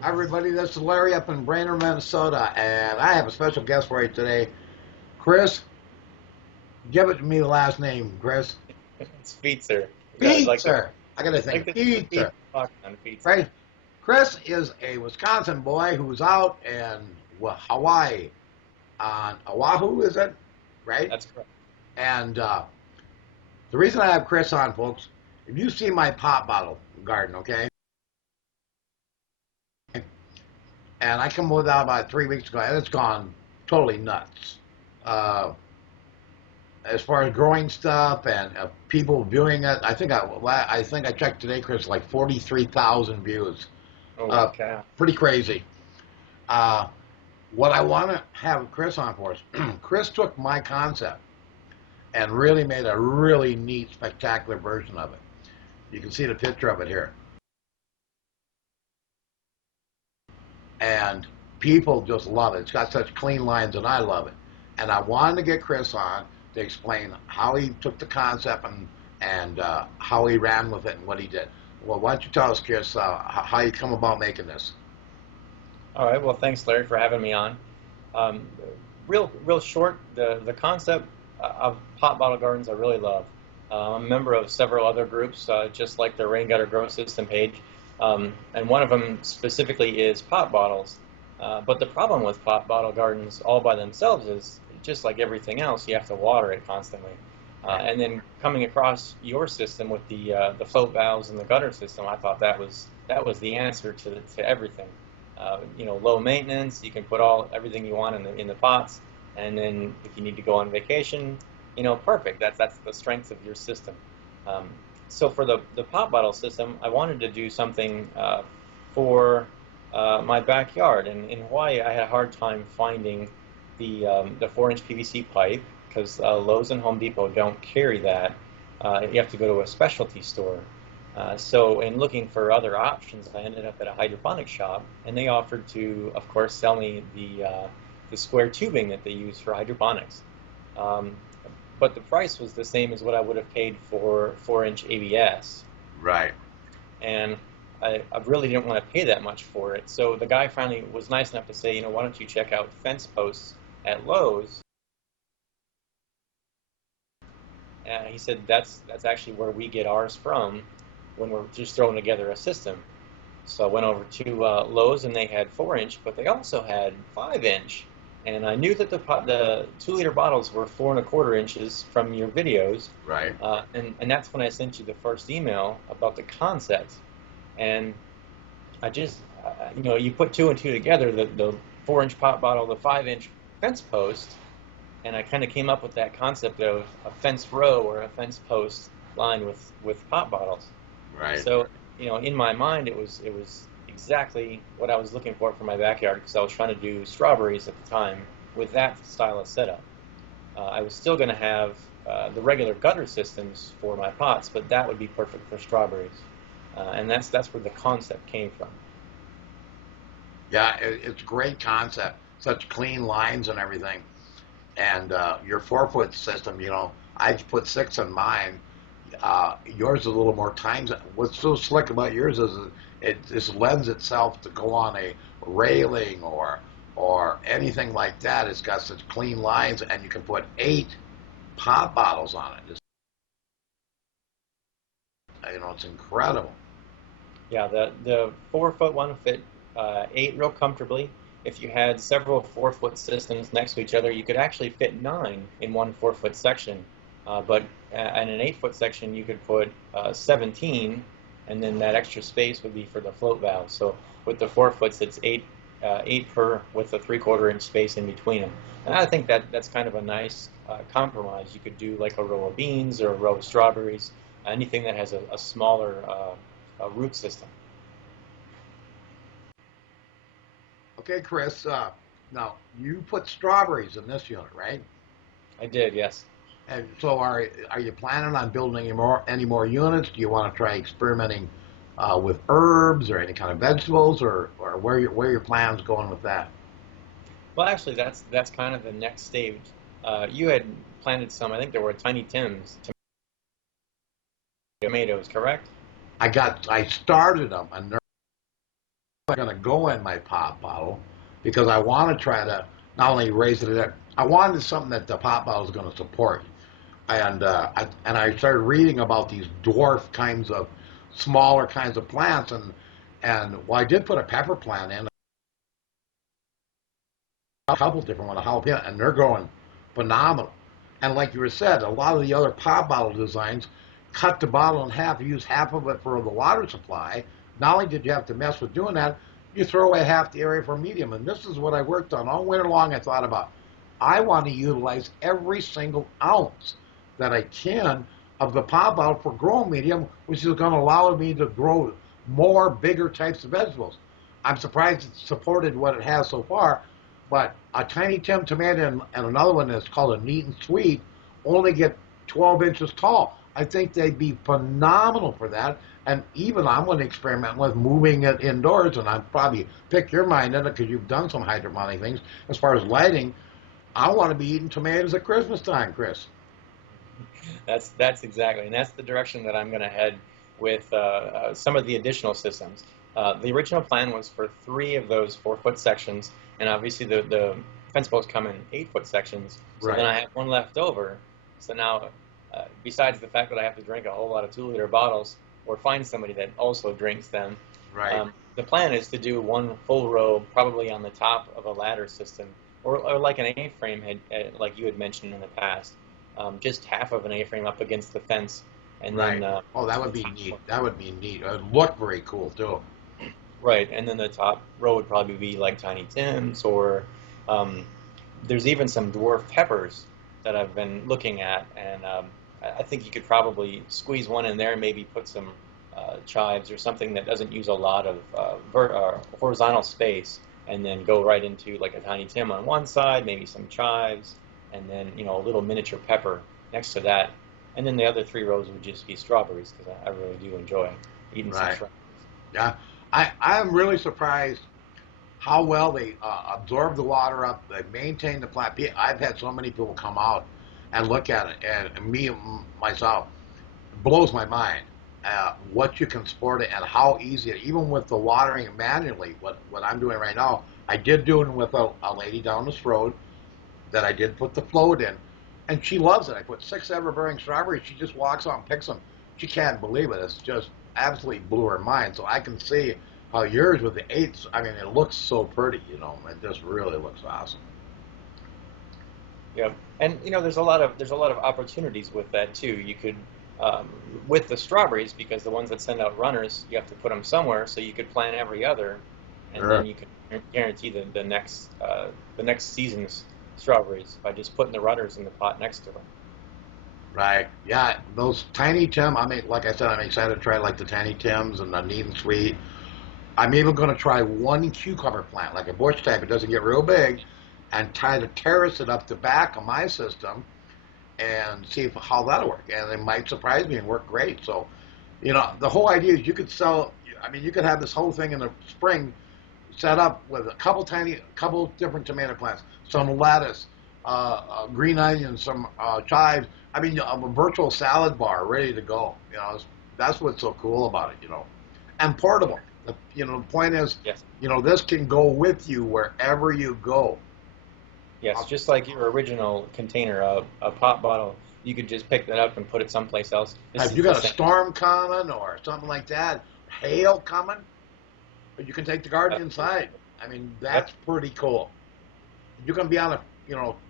Hi, everybody. This is Larry up in Brainerd, Minnesota, and I have a special guest for you today. Chris, give it to me the last name, Chris. It's Fietzer. Fietzer. I gotta Like think. the Fietzer. people talking on Fietzer. Right? Chris is a Wisconsin boy who's out in Hawaii, on Oahu, is it? Right? That's correct. And the reason I have Chris on, folks, if you see my pop bottle garden, okay? And I come with that about 3 weeks ago, and it's gone totally nuts. Uh, as far as growing stuff and people viewing it, I think I checked today, Chris, like 43,000 views. Holy Uh, cow. Pretty crazy. Uh, what I want to have Chris on for is Chris took my concept and really made a really neat, spectacular version of it. You can see the picture of it here, and people just love it. It's got such clean lines, and I love it. And I wanted to get Chris on to explain how he took the concept and how he ran with it and what he did. Well, why don't you tell us, Chris, how you come about making this? All right. Well, thanks, Larry, for having me on. Um, real short. The concept of pot bottle gardens I really love. I'm a member of several other groups, just like the Rain Gutter Grow System page, and one of them specifically is pot bottles. But the problem with pot bottle gardens all by themselves is just like everything else, you have to water it constantly. Right. And then coming across your system with the float valves and the gutter system, I thought that was the answer to everything. Low maintenance. You can put everything you want in the pots, and then if you need to go on vacation, perfect. That's the strength of your system. Um, so for the pot bottle system, I wanted to do something for my backyard. And in Hawaii, I had a hard time finding the 4-inch PVC pipe because Lowe's and Home Depot don't carry that. You have to go to a specialty store. So in looking for other options, I ended up at a hydroponic shop, and they offered to, of course, sell me the square tubing that they use for hydroponics. Um, but the price was the same as what I would have paid for 4-inch ABS, Right. and I really didn't want to pay that much for it. So the guy finally was nice enough to say, why don't you check out fence posts at Lowe's? And he said that's actually where we get ours from when we're just throwing together a system. So I went over to Lowe's, and they had 4-inch, but they also had 5-inch. And I knew that the 2-liter bottles were 4¼ inches from your videos, Right. and that's when I sent you the first email about the concept. And I just, you put two and two together, the 4-inch pot bottle, the 5-inch fence post, and I kind of came up with that concept of a fence row or a fence post lined with pot bottles. Right. So, in my mind, it was exactly what I was looking for my backyard because I was trying to do strawberries at the time with that style of setup. I was still going to have the regular gutter systems for my pots, but that would be perfect for strawberries. And that's where the concept came from. Yeah, it's a great concept. Such clean lines and everything. And your 4 foot system, I put six on mine. Yours is a little more times. What's so slick about yours is it just lends itself to go on a railing or anything like that. It's got such clean lines, and you can put 8 pop bottles on it. It's incredible. Yeah, the 4-foot one fit 8 real comfortably. If you had several 4-foot systems next to each other, you could actually fit 9 in one 4-foot section. But in an 8-foot section, you could put 17, and then that extra space would be for the float valve. So with the 4 foots, it's eight per with a 3/4 inch space in between them. And I think that's kind of a nice compromise. You could do like a row of beans or a row of strawberries, anything that has a smaller root system. Okay, Chris. Now you put strawberries in this unit, right? I did, yes. And so, are you planning on building any more units? Do you want to try experimenting with herbs or any kind of vegetables, or where your plans going with that? Well, actually, that's kind of the next stage. You had planted some. I think there were Tiny Tims tomatoes, correct? I started them, and going to go in my pop bottle because I want to try to not only raise it up, I wanted something that the pop bottle is going to support. And I started reading about these dwarf kinds of smaller kinds of plants, and well, I did put a pepper plant in, a couple different ones, a jalapeno, and they're growing phenomenal. And like you were said, a lot of the other pop bottle designs cut the bottle in half, use half of it for the water supply. Not only did you have to mess with doing that, you throw away half the area for medium. And this is what I worked on all winter long. I thought about, I want to utilize every single ounce that I can of the pop bottle for growing medium, which is going to allow me to grow more bigger types of vegetables. I'm surprised it's supported what it has so far, but a Tiny Tim tomato and another one that's called a Neat and Sweet only get 12 inches tall. I think they'd be phenomenal for that. And even I'm going to experiment with moving it indoors, and I'll probably pick your mind on it because you've done some hydroponic things. As far as lighting, I want to be eating tomatoes at Christmas time, Chris. That's exactly, and that's the direction that I'm going to head with some of the additional systems. The original plan was for 3 of those 4-foot sections, and obviously the fence posts come in 8-foot sections. So Right. then I have one left over. So now, besides the fact that I have to drink a whole lot of 2-liter bottles or find somebody that also drinks them, Right. the plan is to do one full row, probably on the top of a ladder system, or like an A-frame, like you had mentioned in the past. Just half of an A-frame up against the fence, and Right. then Oh, that the would be top, neat. That would be neat. It would look very cool too. right, and then the top row would probably be like Tiny Tim's, or um, there's even some dwarf peppers that I've been looking at, and I think you could probably squeeze one in there and maybe put some chives or something that doesn't use a lot of horizontal space, and then go right into like a Tiny Tim on one side, maybe some chives, and then a little miniature pepper next to that, and then the other 3 rows would just be strawberries because I really do enjoy eating some Right. strawberries. Yeah. I'm really surprised how well they absorb the water up. They maintain the plant. I've had so many people come out and look at it, and me myself, it blows my mind what you can support it and how easy it. Even with the watering manually, what I'm doing right now, I did do it with a lady down this road that I did put the float in, and she loves it. I put 6 ever-bearing strawberries. She just walks out and picks them. She can't believe it. It's just absolutely blew her mind. So I can see how yours with the 8s. I mean, it looks so pretty. It just really looks awesome. Yep. And there's a lot of opportunities with that too. You could um, with the strawberries, because the ones that send out runners, you have to put them somewhere. So you could plant every other, and then Sure. you can guarantee the next season's strawberries by just putting the runners in the pot next to them. Right. Yeah. Those Tiny Tim. I mean, like I said, I'm excited to try like the Tiny Tims and the Neat and Sweet. I'm even going to try one cucumber plant, like a bush type. It doesn't get real big, and try to terrace it up the back of my system and see how that'll work. And it might surprise me and work great. So, the whole idea is you could sell. I mean, you could have this whole thing in the spring set up with a couple different tomato plants, some lettuce, green onions, some chives. I mean, a virtual salad bar ready to go. That's what's so cool about it. And portable. The point is, Yes. this can go with you wherever you go. Yes, just like your original container, a pop bottle, you could just pick that up and put it someplace else. This If you is the got a same. storm coming or something like that, hail coming, you can take the garden inside. I mean, Yep. that's pretty cool. You can be on a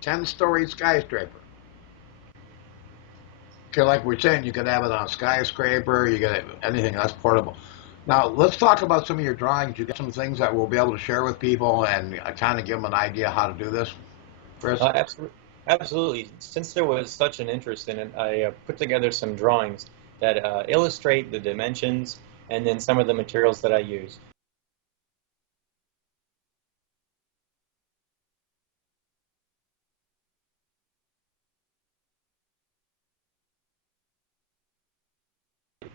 10-story skyscraper. Okay, like we're saying, you could have it on a skyscraper. You could have anything that's portable. Now let's talk about some of your drawings. You got some things that we'll be able to share with people and kind of give them an idea how to do this, Chris. Absolutely. Absolutely. Since there was such an interest in it, I put together some drawings that illustrate the dimensions and then some of the materials that I use.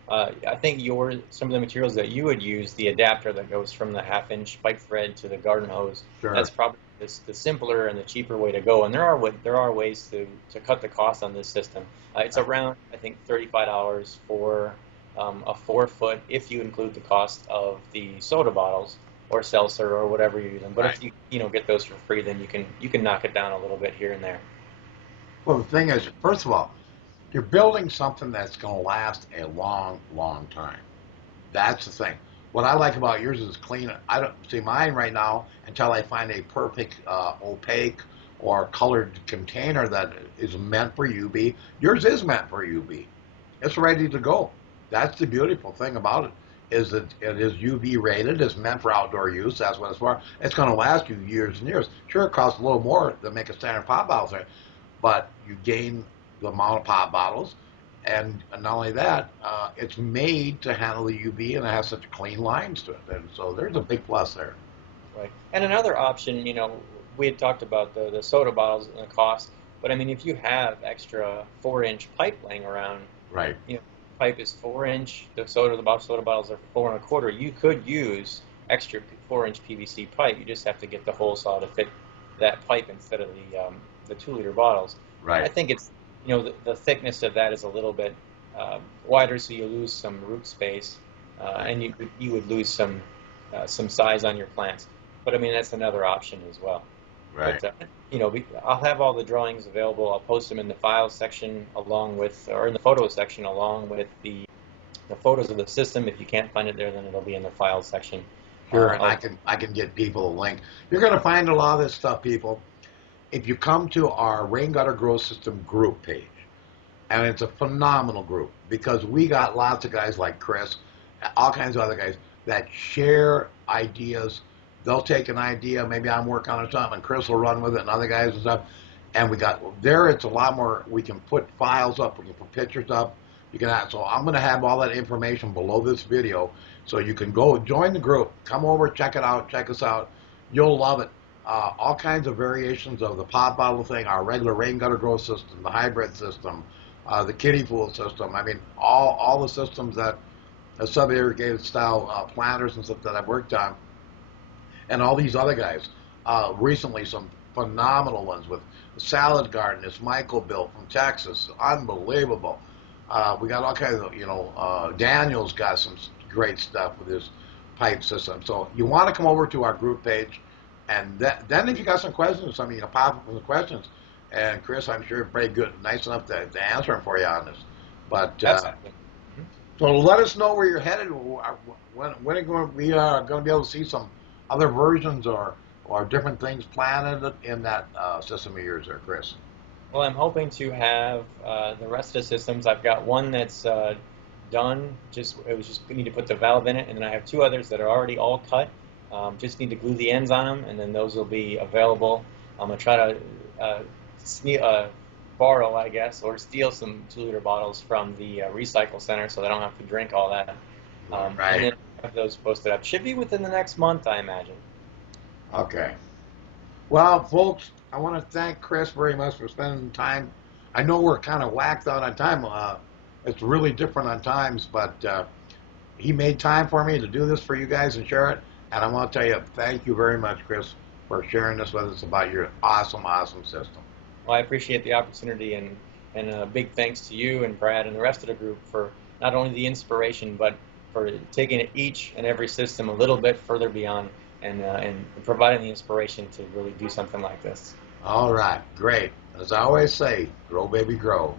I think some of the materials that you would use, the adapter that goes from the half-inch pipe thread to the garden hose, Sure. that's probably the simpler and the cheaper way to go. And there are ways to cut the cost on this system. It's around, I think, $35 for a 4-foot, if you include the cost of the soda bottles, or seltzer or whatever you're using. But Right. if you know get those for free, then you can knock it down a little bit here and there. Well, the thing is, first of all, you're building something that's going to last a long, long time. That's the thing. What I like about yours is clean. I don't see mine right now until I find a perfect opaque or colored container that is meant for UV. Yours is meant for UV. It's ready to go. That's the beautiful thing about it. Is that it is UV rated. It's meant for outdoor use. That's what it's for. It's going to last you years and years. Sure, it costs a little more to make a standard pop bottle there, but you gain the amount of pop bottles, and not only that, it's made to handle the UV, and it has such clean lines to it. And so there's a big plus there. Right. And another option, we had talked about the soda bottles and the cost, but I mean, if you have extra 4-inch pipe laying around, Right. Pipe is 4-inch, the soda bottles are 4 1/4. You could use extra 4-inch PVC pipe. You just have to get the hole saw to fit that pipe instead of the 2-liter bottles. I Right. think it's, the thickness of that is a little bit wider, so you lose some root space, and you would lose some size on your plants. But I mean, that's another option as well. Right. But I'll have all the drawings available. I'll post them in the files section or in the photos section along with the photos of the system. If you can't find it there, then it'll be in the files section. Sure, and I can get people a link. You're going to find a lot of this stuff, people, if you come to our Rain Gutter Grow System group page. And it's a phenomenal group because we got lots of guys like Chris, all kinds of other guys that share ideas. They'll take an idea, maybe I'm working on something, and Chris will run with it, and other guys and stuff. And we got there. It's a lot more. We can put files up. We can put pictures up. You can add. So I'm going to have all that information below this video, so you can go join the group. Come over, check it out, check us out. You'll love it. All kinds of variations of the pop bottle thing, our regular rain gutter grow system, the hybrid system, the kiddie pool system. I mean, all the systems that sub-irrigated style planters and stuff that I've worked on, and all these other guys. Recently, some phenomenal ones with Salad Garden. It's Michael built from Texas, unbelievable. We got all kinds of, Daniel's got some great stuff with his pipe system. So you want to come over to our group page, and then if you got some questions or something, you can pop up with the questions. And Chris, I'm sure pretty good, nice enough to answer them for you on this. But so let us know where you're headed. When are we going to be able to see some other versions or different things planted in that system of yours there, Chris? Well, I'm hoping to have the rest of the systems. I've got one that's done. We need to put the valve in it, and then I have 2 others that are already all cut. Just need to glue the ends on them, and then those will be available. I'm gonna try to borrow, I guess, or steal some 2-liter bottles from the recycle center, so they don't have to drink all that. Right. And then have those posted up. Should be within the next month, I imagine. Okay. Well, folks, I want to thank Chris very much for spending time. I know we're kind of whacked out on time. It's really different on times, but he made time for me to do this for you guys and share it. And I want to tell you, thank you very much, Chris, for sharing this with us about your awesome, awesome system. Well, I appreciate the opportunity, and a big thanks to you and Brad and the rest of the group for not only the inspiration, but for taking each and every system a little bit further beyond and providing the inspiration to really do something like this. All right, great. As I always say, grow, baby, grow.